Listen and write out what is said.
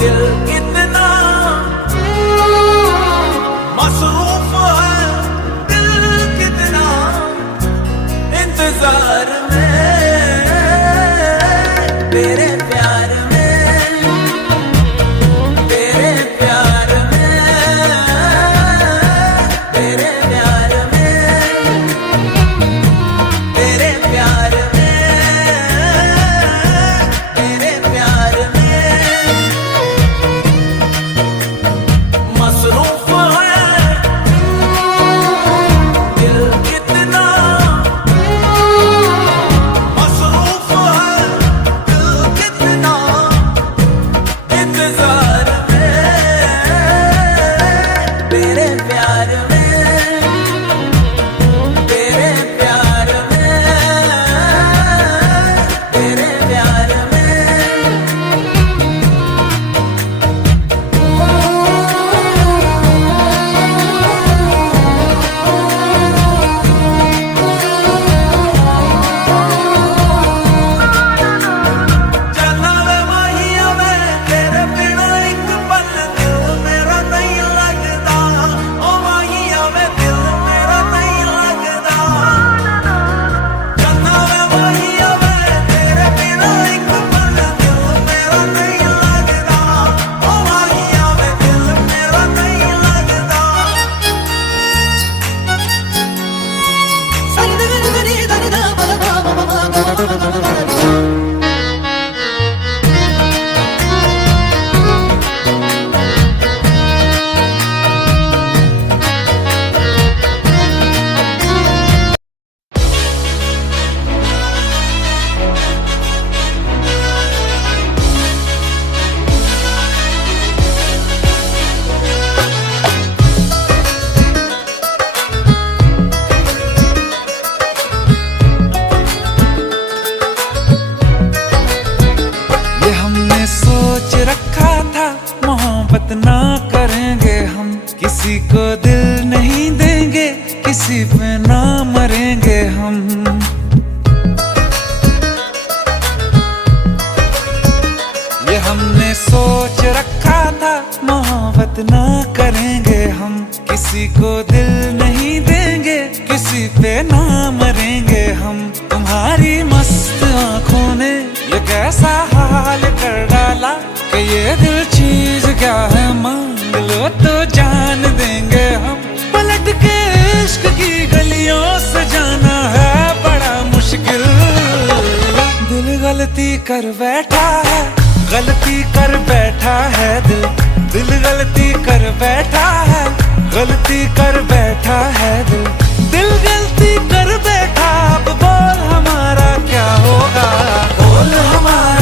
दिल कितना मसरूफ है, दिल कितना इंतजार में तेरे प्यार में, तेरे प्यार में, तेरे प्यार में, तेरे प्यार में, तेरे प्यार में मसरूफ है दिल कितना मसरूफ है, दिल कितना इंतजार में तेरे प्यार में, तेरे प्यार में, तेरे प्यार में जाना वे माहिया मैं तेरे बिना एक पल दिल मेरा नहीं लगदा, ओ माहिया मैं दिल मेरा नहीं लगदा। जाना वे माहिया मैं तेरे बिना एक पल दिल मेरा नहीं लगदा, ओ माहिया मैं दिल मेरा नहीं लगदा। ये हमने सोच रखा था मोहब्बत ना करेंगे हम, किसी को दिल नहीं देंगे, किसी पे ना मरेंगे हम। ये हमने सोच रखा था मोहब्बत ना करेंगे हम, किसी को दिल नहीं देंगे, किसी पे ना मरेंगे हम। तुम्हारी मस्त आंखों ने ये कैसा हाल कर डाला कि ये दिल चीज क्या है, मांग लो तो जान देंगे हम। पलट के इश्क की गलियों से जाना है बड़ा मुश्किल, दिल गलती कर बैठा है, गलती कर बैठा है दिल, दिल गलती कर बैठा है, गलती कर बैठा है दिल, दिल गलती कर बैठा। अब बोल हमारा क्या होगा, बोल हमारा